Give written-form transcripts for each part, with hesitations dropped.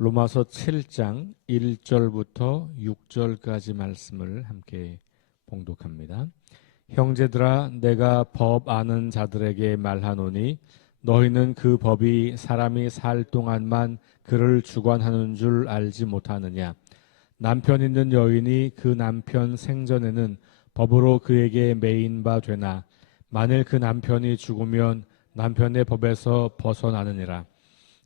로마서 7장 1절부터 6절까지 말씀을 함께 봉독합니다. 형제들아, 내가 법 아는 자들에게 말하노니 너희는 그 법이 사람이 살 동안만 그를 주관하는 줄 알지 못하느냐. 남편 있는 여인이 그 남편 생전에는 법으로 그에게 매인 바 되나 만일 그 남편이 죽으면 남편의 법에서 벗어나느니라.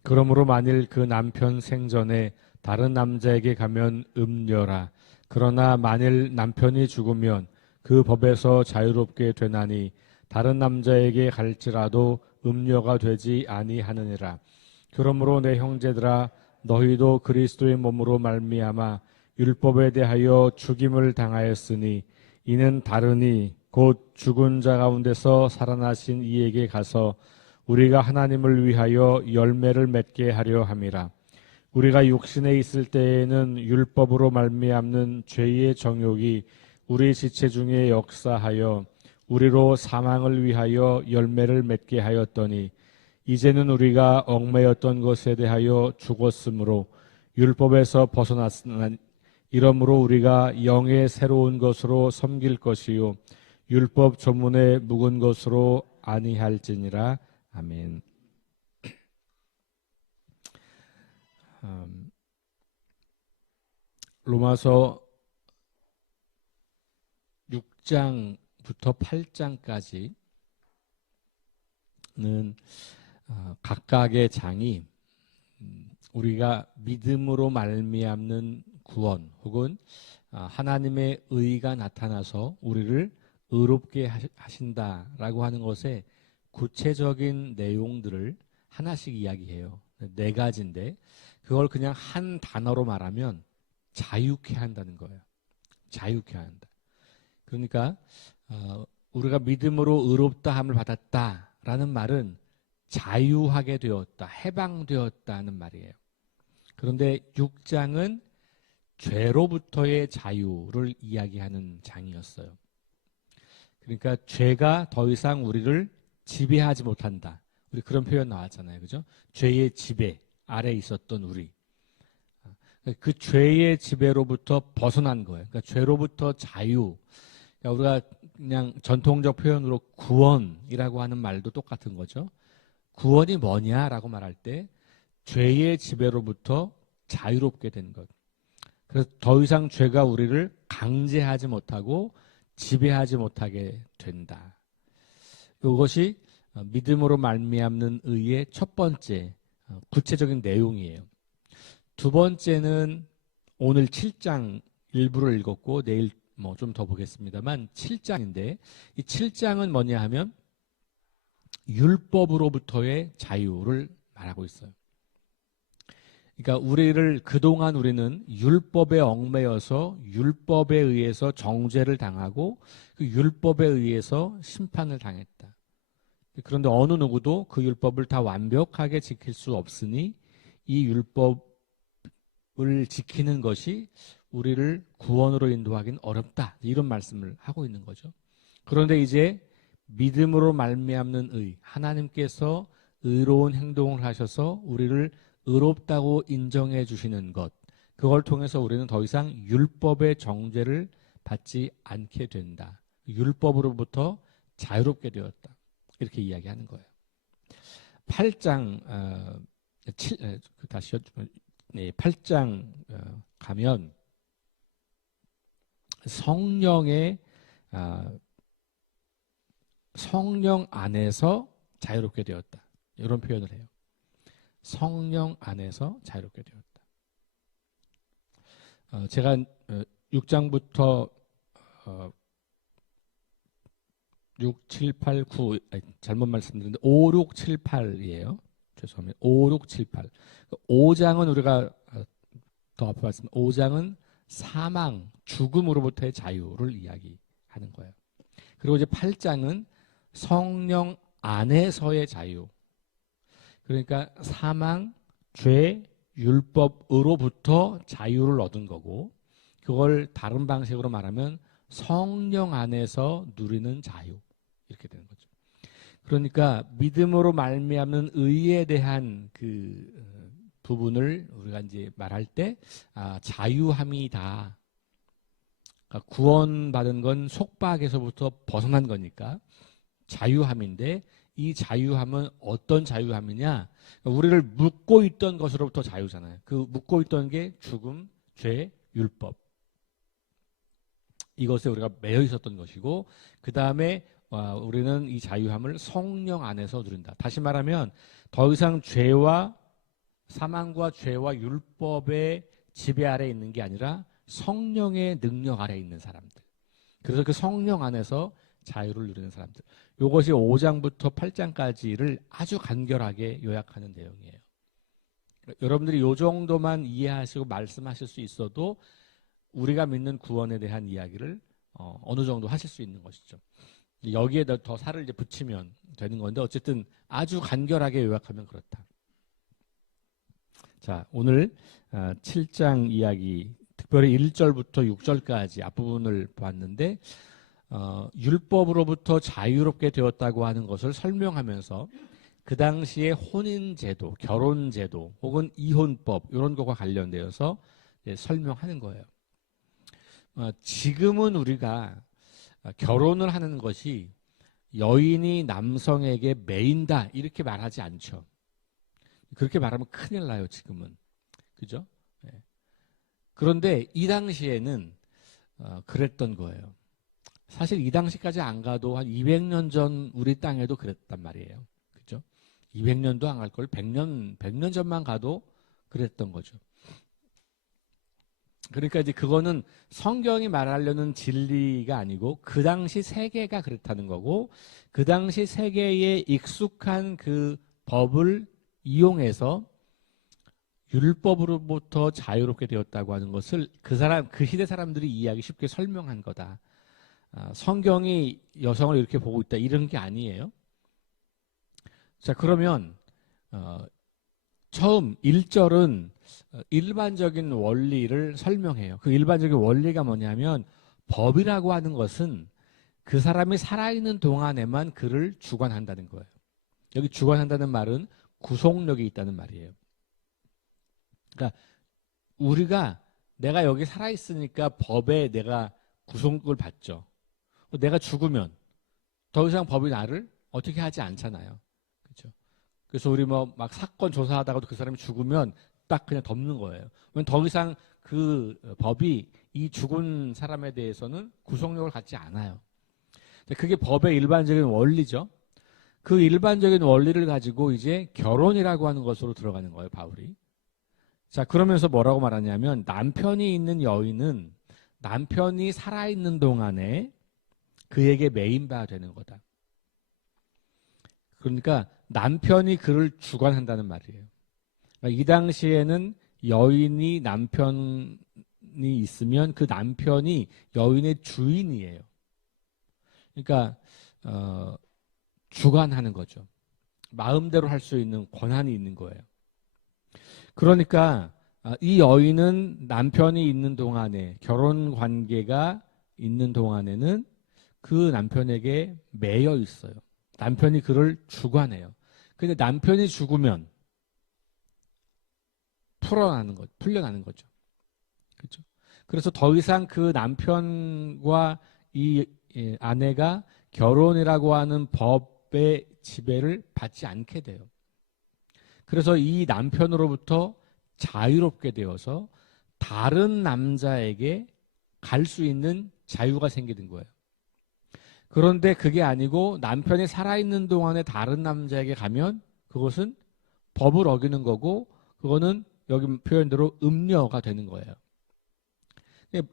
그러므로 만일 그 남편 생전에 다른 남자에게 가면 음녀라. 그러나 만일 남편이 죽으면 그 법에서 자유롭게 되나니 다른 남자에게 갈지라도 음녀가 되지 아니하느니라. 그러므로 내 형제들아, 너희도 그리스도의 몸으로 말미암아 율법에 대하여 죽임을 당하였으니 이는 다르니 곧 죽은 자 가운데서 살아나신 이에게 가서 우리가 하나님을 위하여 열매를 맺게 하려 함이라. 우리가 육신에 있을 때에는 율법으로 말미암는 죄의 정욕이 우리 지체 중에 역사하여 우리로 사망을 위하여 열매를 맺게 하였더니 이제는 우리가 얽매였던 것에 대하여 죽었으므로 율법에서 벗어났으나 이러므로 우리가 영의 새로운 것으로 섬길 것이요 율법 조문에 묵은 것으로 아니할지니라. 아멘. 로마서 6장부터 8장까지는 각각의 장이 우리가 믿음으로 말미암는 구원 혹은 하나님의 의가 나타나서 우리를 의롭게 하신다라고 하는 것에 구체적인 내용들을 하나씩 이야기해요. 4가지인데 그걸 그냥 한 단어로 말하면 자유케 한다는 거예요. 자유케 한다. 그러니까 우리가 믿음으로 의롭다함을 받았다라는 말은 자유하게 되었다, 해방되었다는 말이에요. 그런데 6장은 죄로부터의 자유를 이야기하는 장이었어요. 그러니까 죄가 더 이상 우리를 지배하지 못한다. 우리 그런 표현 나왔잖아요. 그죠? 죄의 지배 아래 있었던 우리. 그 죄의 지배로부터 벗어난 거예요. 그러니까 죄로부터 자유. 그러니까 우리가 그냥 전통적 표현으로 구원이라고 하는 말도 똑같은 거죠. 구원이 뭐냐라고 말할 때 죄의 지배로부터 자유롭게 된 것. 그래서 더 이상 죄가 우리를 강제하지 못하고 지배하지 못하게 된다. 이것이 믿음으로 말미암는 의의 첫 번째 구체적인 내용이에요. 두 번째는 오늘 7장 일부를 읽었고 내일 좀 더 보겠습니다만 7장인데 이 7장은 뭐냐 하면 율법으로부터의 자유를 말하고 있어요. 그러니까 그동안 우리는 율법에 얽매여서 율법에 의해서 정죄를 당하고 그 율법에 의해서 심판을 당했다. 그런데 어느 누구도 그 율법을 다 완벽하게 지킬 수 없으니 이 율법을 지키는 것이 우리를 구원으로 인도하기는 어렵다. 이런 말씀을 하고 있는 거죠. 그런데 이제 믿음으로 말미암는 의, 하나님께서 의로운 행동을 하셔서 우리를 의롭다고 인정해 주시는 것, 그걸 통해서 우리는 더 이상 율법의 정죄를 받지 않게 된다. 율법으로부터 자유롭게 되었다. 이렇게 이야기하는 거예요. 8장 8장 가면 성령 안에서 자유롭게 되었다. 이런 표현을 해요. 성령 안에서 자유롭게 되었다. 제가 6장부터 6, 7, 8, 9 잘못 말씀드렸는데 5, 6, 7, 8이에요. 죄송합니다. 5, 6, 7, 8. 5장은 우리가 더 앞에 말씀 5장은 사망, 죽음으로부터의 자유를 이야기하는 거예요. 그리고 이제 8장은 성령 안에서의 자유. 그러니까 사망, 죄, 율법으로부터 자유를 얻은 거고 그걸 다른 방식으로 말하면 성령 안에서 누리는 자유. 이렇게 되는 거죠. 그러니까 믿음으로 말미암는 의에 대한 그 부분을 우리가 이제 말할 때 자유함이다. 그러니까 구원받은 건 속박에서부터 벗어난 거니까 자유함인데, 이 자유함은 어떤 자유함이냐? 그러니까 우리를 묶고 있던 것으로부터 자유잖아요. 그 묶고 있던 게 죽음, 죄, 율법. 이것에 우리가 매여 있었던 것이고, 그 다음에 우리는 이 자유함을 성령 안에서 누린다. 다시 말하면 더 이상 죄와 사망과 죄와 율법의 지배 아래 있는 게 아니라 성령의 능력 아래 있는 사람들. 그래서 그 성령 안에서 자유를 누리는 사람들. 이것이 5장부터 8장까지를 아주 간결하게 요약하는 내용이에요. 여러분들이 이 정도만 이해하시고 말씀하실 수 있어도 우리가 믿는 구원에 대한 이야기를 어느 정도 하실 수 있는 것이죠. 여기에 더 살을 이제 붙이면 되는 건데, 어쨌든 아주 간결하게 요약하면 그렇다. 자, 오늘 7장 이야기, 특별히 1절부터 6절까지 앞부분을 봤는데, 율법으로부터 자유롭게 되었다고 하는 것을 설명하면서 그 당시에 혼인제도, 결혼제도 혹은 이혼법 이런 것과 관련되어서 설명하는 거예요. 지금은 우리가 결혼을 하는 것이 여인이 남성에게 매인다 이렇게 말하지 않죠. 그렇게 말하면 큰일 나요, 지금은. 그죠? 네. 그런데 이 당시에는 그랬던 거예요. 사실 이 당시까지 안 가도 한 200년 전 우리 땅에도 그랬단 말이에요. 그죠? 200년도 안 갈 걸 100년 전만 가도 그랬던 거죠. 그러니까 이제 그거는 성경이 말하려는 진리가 아니고 그 당시 세계가 그렇다는 거고, 그 당시 세계에 익숙한 그 법을 이용해서 율법으로부터 자유롭게 되었다고 하는 것을 그 시대 사람들이 이해하기 쉽게 설명한 거다. 성경이 여성을 이렇게 보고 있다 이런 게 아니에요. 자, 그러면 처음 1절은 일반적인 원리를 설명해요. 그 일반적인 원리가 뭐냐면, 법이라고 하는 것은 그 사람이 살아있는 동안에만 그를 주관한다는 거예요. 여기 주관한다는 말은 구속력이 있다는 말이에요. 그러니까 내가 여기 살아있으니까 법에 내가 구속을 받죠. 내가 죽으면 더 이상 법이 나를 어떻게 하지 않잖아요. 그렇죠? 그래서 우리 뭐 막 사건 조사하다가도 그 사람이 죽으면 딱 그냥 덮는 거예요. 왜냐면 더 이상 그 법이 이 죽은 사람에 대해서는 구속력을 갖지 않아요. 그게 법의 일반적인 원리죠. 그 일반적인 원리를 가지고 이제 결혼이라고 하는 것으로 들어가는 거예요, 바울이. 자, 그러면서 뭐라고 말하냐면, 남편이 있는 여인은 남편이 살아있는 동안에 그에게 매인바 되는 거다. 그러니까 남편이 그를 주관한다는 말이에요. 그러니까 이 당시에는 여인이 남편이 있으면 그 남편이 여인의 주인이에요. 그러니까 주관하는 거죠. 마음대로 할 수 있는 권한이 있는 거예요. 그러니까 이 여인은 남편이 있는 동안에, 결혼 관계가 있는 동안에는 그 남편에게 매여 있어요. 남편이 그를 주관해요. 근데 남편이 죽으면 풀려나는 거죠. 그렇죠? 그래서 더 이상 그 남편과 이 아내가 결혼이라고 하는 법의 지배를 받지 않게 돼요. 그래서 이 남편으로부터 자유롭게 되어서 다른 남자에게 갈 수 있는 자유가 생기는 거예요. 그런데 그게 아니고 남편이 살아있는 동안에 다른 남자에게 가면 그것은 법을 어기는 거고, 그거는 여기 표현대로 음녀가 되는 거예요.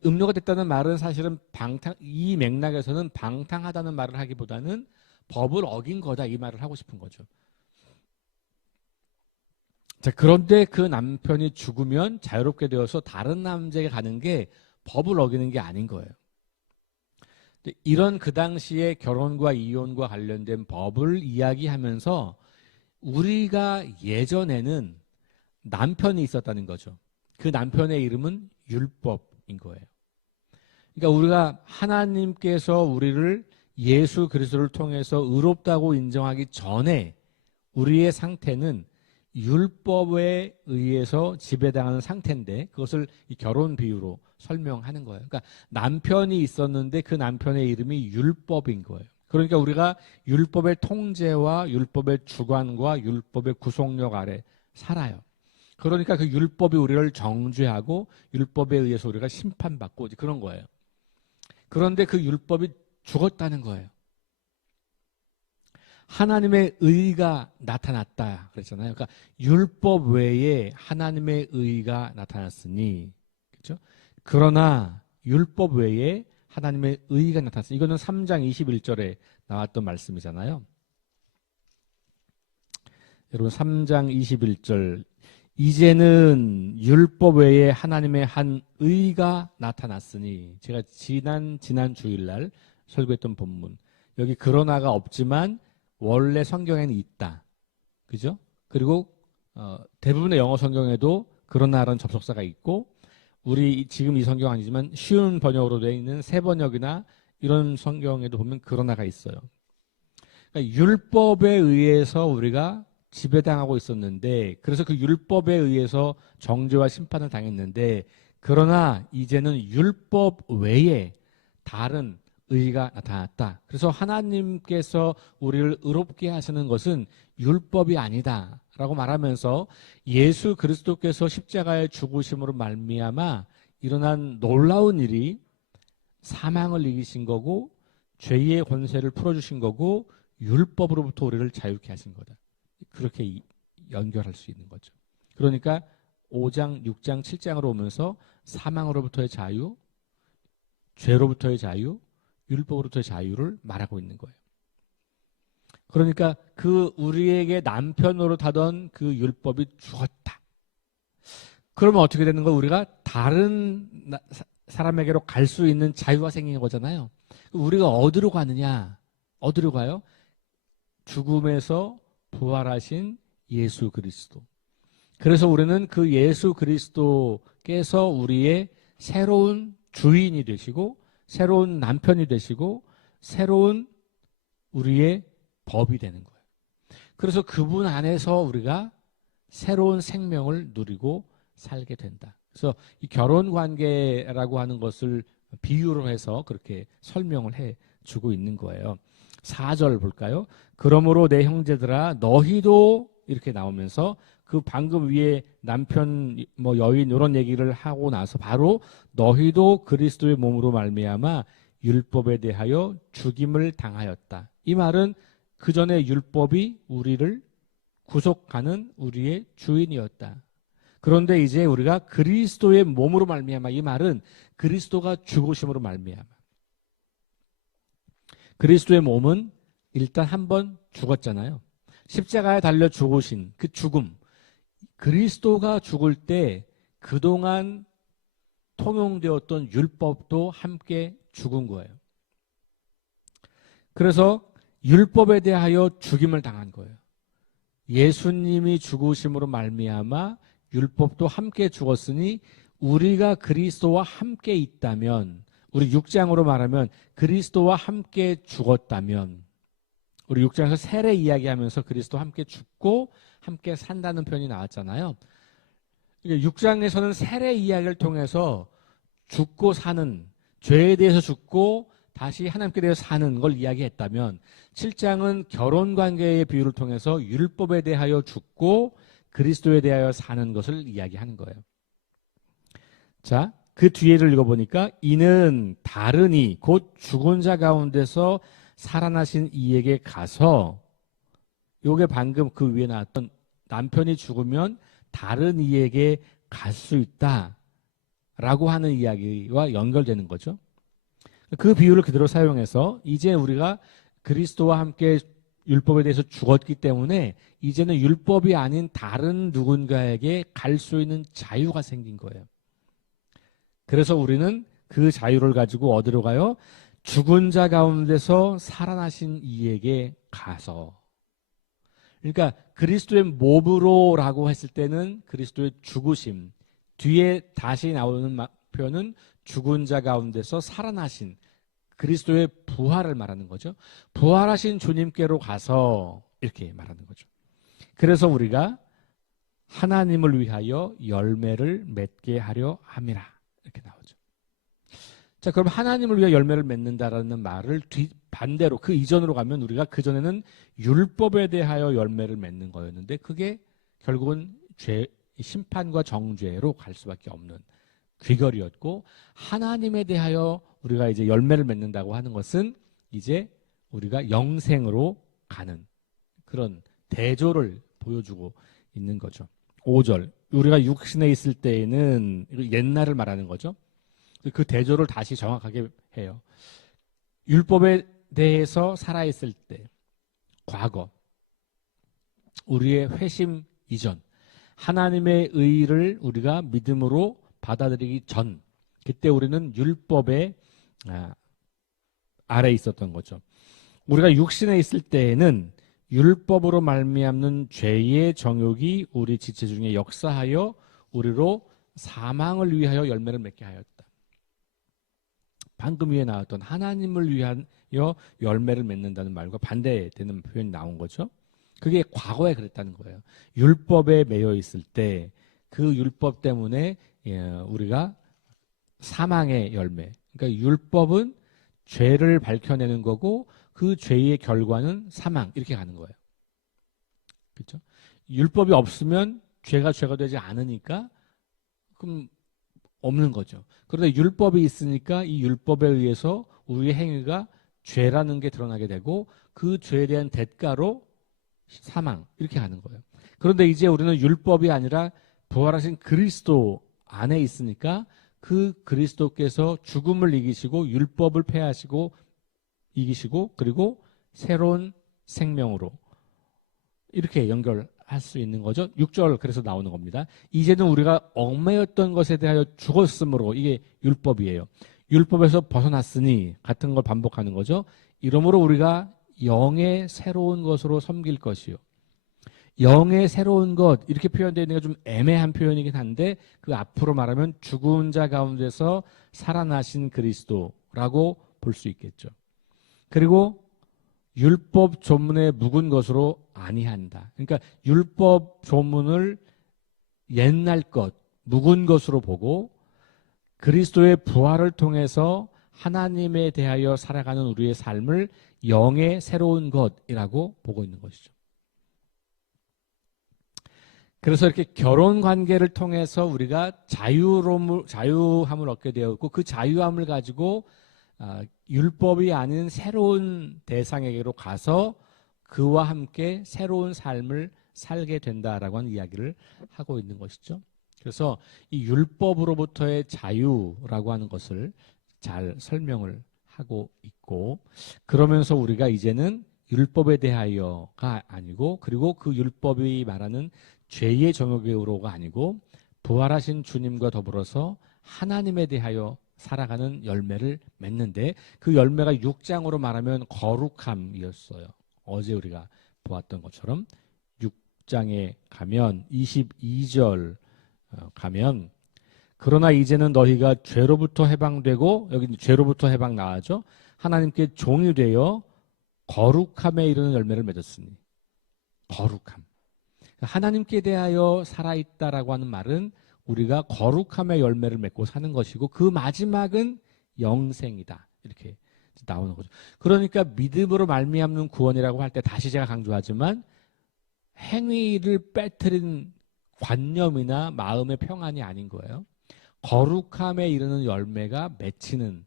음녀가 됐다는 말은 사실은 이 맥락에서는 방탕하다는 말을 하기보다는 법을 어긴 거다 이 말을 하고 싶은 거죠. 자, 그런데 그 남편이 죽으면 자유롭게 되어서 다른 남자에게 가는 게 법을 어기는 게 아닌 거예요. 이런 그 당시에 결혼과 이혼과 관련된 법을 이야기하면서 우리가 예전에는 남편이 있었다는 거죠. 그 남편의 이름은 율법인 거예요. 그러니까 우리가 하나님께서 우리를 예수 그리스도를 통해서 의롭다고 인정하기 전에 우리의 상태는 율법에 의해서 지배당하는 상태인데 그것을 이 결혼 비유로 설명하는 거예요. 그러니까 남편이 있었는데 그 남편의 이름이 율법인 거예요. 그러니까 우리가 율법의 통제와 율법의 주관과 율법의 구속력 아래 살아요. 그러니까 그 율법이 우리를 정죄하고 율법에 의해서 우리가 심판받고 그런 거예요. 그런데 그 율법이 죽었다는 거예요. 하나님의 의가 나타났다 그랬잖아요. 그러니까 율법 외에 하나님의 의가 나타났으니, 그렇죠? 그러나 율법 외에 하나님의 의가 나타났으니, 이거는 3장 21절에 나왔던 말씀이잖아요. 여러분 3장 21절, 이제는 율법 외에 하나님의 한 의가 나타났으니, 제가 지난 주일날 설교했던 본문, 여기 그러나가 없지만 원래 성경에는 있다. 그죠? 그리고 대부분의 영어 성경에도 그러나라는 접속사가 있고, 우리 지금 이 성경 아니지만 쉬운 번역으로 되어 있는 새 번역이나 이런 성경에도 보면 그러나가 있어요. 그러니까 율법에 의해서 우리가 지배당하고 있었는데, 그래서 그 율법에 의해서 정죄와 심판을 당했는데, 그러나 이제는 율법 외에 다른 의가 나타났다. 그래서 하나님께서 우리를 의롭게 하시는 것은 율법이 아니다 라고 말하면서 예수 그리스도께서 십자가의 죽으심으로 말미암아 일어난 놀라운 일이 사망을 이기신 거고, 죄의 권세를 풀어주신 거고, 율법으로부터 우리를 자유케 하신 거다. 그렇게 연결할 수 있는 거죠. 그러니까 5장, 6장, 7장으로 오면서 사망으로부터의 자유, 죄로부터의 자유, 율법으로부터의 자유를 말하고 있는 거예요. 그러니까 그 우리에게 남편으로 타던 그 율법이 죽었다. 그러면 어떻게 되는 거? 우리가 다른 사람에게로 갈 수 있는 자유가 생기는 거잖아요. 우리가 어디로 가느냐? 어디로 가요? 죽음에서 부활하신 예수 그리스도. 그래서 우리는 그 예수 그리스도께서 우리의 새로운 주인이 되시고, 새로운 남편이 되시고, 새로운 우리의 법이 되는 거예요. 그래서 그분 안에서 우리가 새로운 생명을 누리고 살게 된다. 그래서 이 결혼 관계라고 하는 것을 비유로 해서 그렇게 설명을 해 주고 있는 거예요. 4절 볼까요? 그러므로 내 형제들아 너희도, 이렇게 나오면서 그 방금 위에 남편 여인 이런 얘기를 하고 나서 바로 너희도 그리스도의 몸으로 말미암아 율법에 대하여 죽임을 당하였다. 이 말은 그 전에 율법이 우리를 구속하는 우리의 주인이었다. 그런데 이제 우리가 그리스도의 몸으로 말미암아, 이 말은 그리스도가 죽으심으로 말미암아. 그리스도의 몸은 일단 한번 죽었잖아요. 십자가에 달려 죽으신 그 죽음, 그리스도가 죽을 때 그동안 통용되었던 율법도 함께 죽은 거예요. 그래서 율법에 대하여 죽임을 당한 거예요. 예수님이 죽으심으로 말미암아 율법도 함께 죽었으니 우리가 그리스도와 함께 있다면, 우리 6장으로 말하면 그리스도와 함께 죽었다면, 우리 6장에서 세례 이야기하면서 그리스도와 함께 죽고 함께 산다는 표현이 나왔잖아요. 6장에서는 세례 이야기를 통해서 죽고 사는, 죄에 대해서 죽고 다시 하나님께 대해서 사는 걸 이야기했다면, 7장은 결혼관계의 비유를 통해서 율법에 대하여 죽고 그리스도에 대하여 사는 것을 이야기하는 거예요. 자, 그 뒤에를 읽어보니까 이는 다른 이, 곧 죽은 자 가운데서 살아나신 이에게 가서, 요게 방금 그 위에 나왔던 남편이 죽으면 다른 이에게 갈 수 있다 라고 하는 이야기와 연결되는 거죠. 그 비유를 그대로 사용해서 이제 우리가 그리스도와 함께 율법에 대해서 죽었기 때문에 이제는 율법이 아닌 다른 누군가에게 갈 수 있는 자유가 생긴 거예요. 그래서 우리는 그 자유를 가지고 어디로 가요? 죽은 자 가운데서 살아나신 이에게 가서. 그러니까 그리스도의 몸으로라고 했을 때는 그리스도의 죽으심, 뒤에 다시 나오는 표현은 죽은 자 가운데서 살아나신 그리스도의 부활을 말하는 거죠. 부활하신 주님께로 가서, 이렇게 말하는 거죠. 그래서 우리가 하나님을 위하여 열매를 맺게 하려 함이라. 이렇게 나오죠. 자, 그럼 하나님을 위하여 열매를 맺는다라는 말을 반대로 그 이전으로 가면 우리가 그전에는 율법에 대하여 열매를 맺는 거였는데 그게 결국은 심판과 정죄로 갈 수밖에 없는 귀결이었고, 하나님에 대하여 우리가 이제 열매를 맺는다고 하는 것은 이제 우리가 영생으로 가는 그런 대조를 보여주고 있는 거죠. 5절, 우리가 육신에 있을 때에는 옛날을 말하는 거죠. 그 대조를 다시 정확하게 해요. 율법에 대해서 살아있을 때, 과거, 우리의 회심 이전, 하나님의 의를 우리가 믿음으로 받아들이기 전, 그때 우리는 율법의 아래에 있었던 거죠. 우리가 육신에 있을 때에는 율법으로 말미암는 죄의 정욕이 우리 지체 중에 역사하여 우리로 사망을 위하여 열매를 맺게 하였다. 방금 위에 나왔던 하나님을 위하여 열매를 맺는다는 말과 반대되는 표현이 나온 거죠. 그게 과거에 그랬다는 거예요. 율법에 매여 있을 때 그 율법 때문에 우리가 사망의 열매, 그러니까 율법은 죄를 밝혀내는 거고 그 죄의 결과는 사망, 이렇게 가는 거예요. 그렇죠? 율법이 없으면 죄가 되지 않으니까 그럼 없는 거죠. 그런데 율법이 있으니까 이 율법에 의해서 우리의 행위가 죄라는 게 드러나게 되고 그 죄에 대한 대가로 사망, 이렇게 가는 거예요. 그런데 이제 우리는 율법이 아니라 부활하신 그리스도 안에 있으니까 그 그리스도께서 죽음을 이기시고 율법을 패하시고 이기시고 그리고 새로운 생명으로 이렇게 연결할 수 있는 거죠. 6절 그래서 나오는 겁니다. 이제는 우리가 얽매였던 것에 대하여 죽었으므로, 이게 율법이에요. 율법에서 벗어났으니 같은 걸 반복하는 거죠. 이러므로 우리가 영의 새로운 것으로 섬길 것이요. 영의 새로운 것, 이렇게 표현되어 있는 게 좀 애매한 표현이긴 한데 그 앞으로 말하면 죽은 자 가운데서 살아나신 그리스도라고 볼 수 있겠죠. 그리고 율법 조문에 묵은 것으로 아니한다. 그러니까 율법 조문을 옛날 것, 묵은 것으로 보고 그리스도의 부활을 통해서 하나님에 대하여 살아가는 우리의 삶을 영의 새로운 것이라고 보고 있는 것이죠. 그래서 이렇게 결혼 관계를 통해서 우리가 자유함을 얻게 되었고 그 자유함을 가지고 율법이 아닌 새로운 대상에게로 가서 그와 함께 새로운 삶을 살게 된다라고 하는 이야기를 하고 있는 것이죠. 그래서 이 율법으로부터의 자유라고 하는 것을 잘 설명을 하고 있고, 그러면서 우리가 이제는 율법에 대하여가 아니고 그리고 그 율법이 말하는 죄의 정욕으로가 아니고 부활하신 주님과 더불어서 하나님에 대하여 살아가는 열매를 맺는데 그 열매가 6장으로 말하면 거룩함이었어요. 어제 우리가 보았던 것처럼 6장에 가면 22절 가면 그러나 이제는 너희가 죄로부터 해방되고, 여기 죄로부터 해방 나와죠. 하나님께 종이 되어 거룩함에 이르는 열매를 맺었으니, 거룩함. 하나님께 대하여 살아있다라고 하는 말은 우리가 거룩함의 열매를 맺고 사는 것이고 그 마지막은 영생이다, 이렇게 나오는 거죠. 그러니까 믿음으로 말미암는 구원이라고 할 때 다시 제가 강조하지만 행위를 빼뜨린 관념이나 마음의 평안이 아닌 거예요. 거룩함에 이르는 열매가 맺히는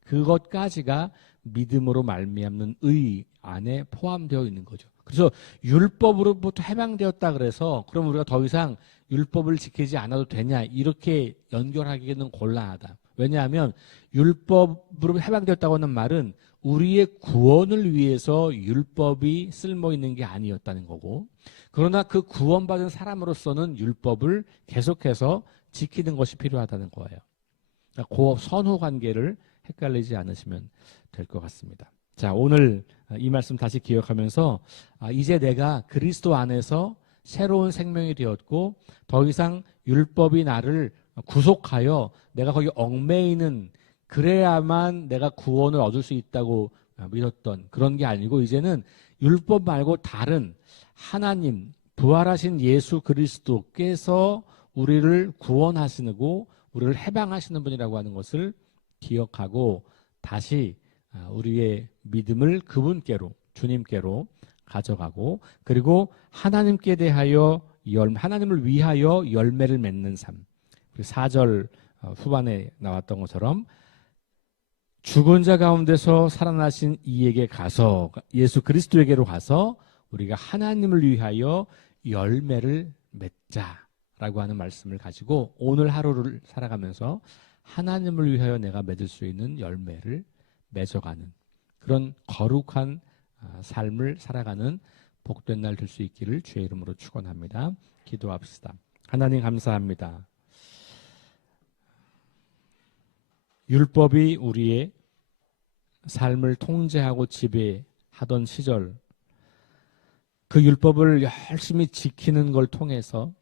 그것까지가 믿음으로 말미암는 의 안에 포함되어 있는 거죠. 그래서 율법으로부터 해방되었다 그래서 그럼 우리가 더 이상 율법을 지키지 않아도 되냐, 이렇게 연결하기는 곤란하다. 왜냐하면 율법으로 해방되었다고 하는 말은 우리의 구원을 위해서 율법이 쓸모있는 게 아니었다는 거고, 그러나 그 구원받은 사람으로서는 율법을 계속해서 지키는 것이 필요하다는 거예요. 그러니까 그 선후 관계를 헷갈리지 않으시면 될 것 같습니다. 자, 오늘 이 말씀 다시 기억하면서 이제 내가 그리스도 안에서 새로운 생명이 되었고 더 이상 율법이 나를 구속하여 내가 거기 얽매이는, 그래야만 내가 구원을 얻을 수 있다고 믿었던 그런 게 아니고 이제는 율법 말고 다른 하나님, 부활하신 예수 그리스도께서 우리를 구원하시고 우리를 해방하시는 분이라고 하는 것을 기억하고 다시 우리의 믿음을 그분께로, 주님께로 가져가고, 그리고 하나님께 대하여 하나님을 위하여 열매를 맺는 삶. 4절 후반에 나왔던 것처럼 죽은 자 가운데서 살아나신 이에게 가서, 예수 그리스도에게로 가서 우리가 하나님을 위하여 열매를 맺자라고 하는 말씀을 가지고 오늘 하루를 살아가면서 하나님을 위하여 내가 맺을 수 있는 열매를 맺어가는 그런 거룩한 삶을 살아가는 복된 날 될 수 있기를 주의 이름으로 축원합니다. 기도합시다. 하나님 감사합니다. 율법이 우리의 삶을 통제하고 지배하던 시절, 그 율법을 열심히 지키는 걸 통해서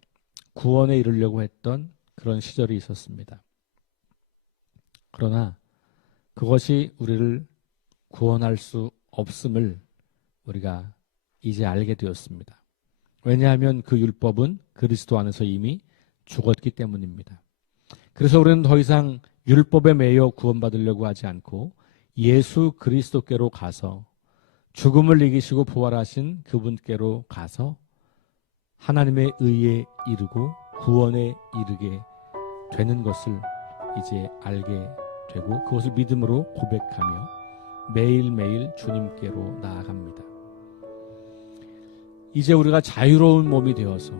구원에 이르려고 했던 그런 시절이 있었습니다. 그러나 그것이 우리를 구원할 수 없음을 우리가 이제 알게 되었습니다. 왜냐하면 그 율법은 그리스도 안에서 이미 죽었기 때문입니다. 그래서 우리는 더 이상 율법에 매여 구원받으려고 하지 않고 예수 그리스도께로 가서 죽음을 이기시고 부활하신 그분께로 가서 하나님의 의에 이르고 구원에 이르게 되는 것을 이제 알게 되고 그것을 믿음으로 고백하며 매일매일 주님께로 나아갑니다. 이제 우리가 자유로운 몸이 되어서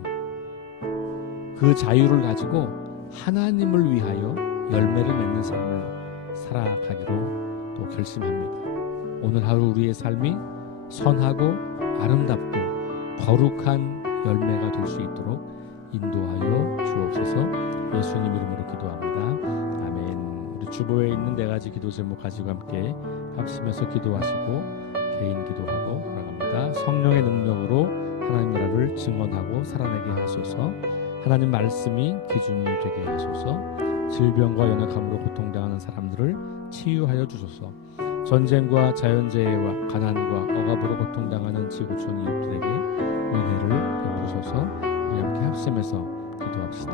그 자유를 가지고 하나님을 위하여 열매를 맺는 삶을 살아가기로 또 결심합니다. 오늘 하루 우리의 삶이 선하고 아름답고 거룩한 열매가 될 수 있도록 인도하여 주옵소서. 예수님 이름으로 기도합니다. 아멘. 우리 주보에 있는 4가지 기도 제목 가지고 함께 합심해서 기도하시고 개인 기도하고 나갑니다. 성령의 능력으로 하나님 나라를 증언하고 살아내게 하소서. 하나님 말씀이 기준이 되게 하소서. 질병과 연약함으로 고통당하는 사람들을 치유하여 주소서. 전쟁과 자연재해와 가난과 억압으로 고통당하는 지구촌 이웃들에게 은혜를 베푸소서. 우리 함께 합심해서 기도합시다.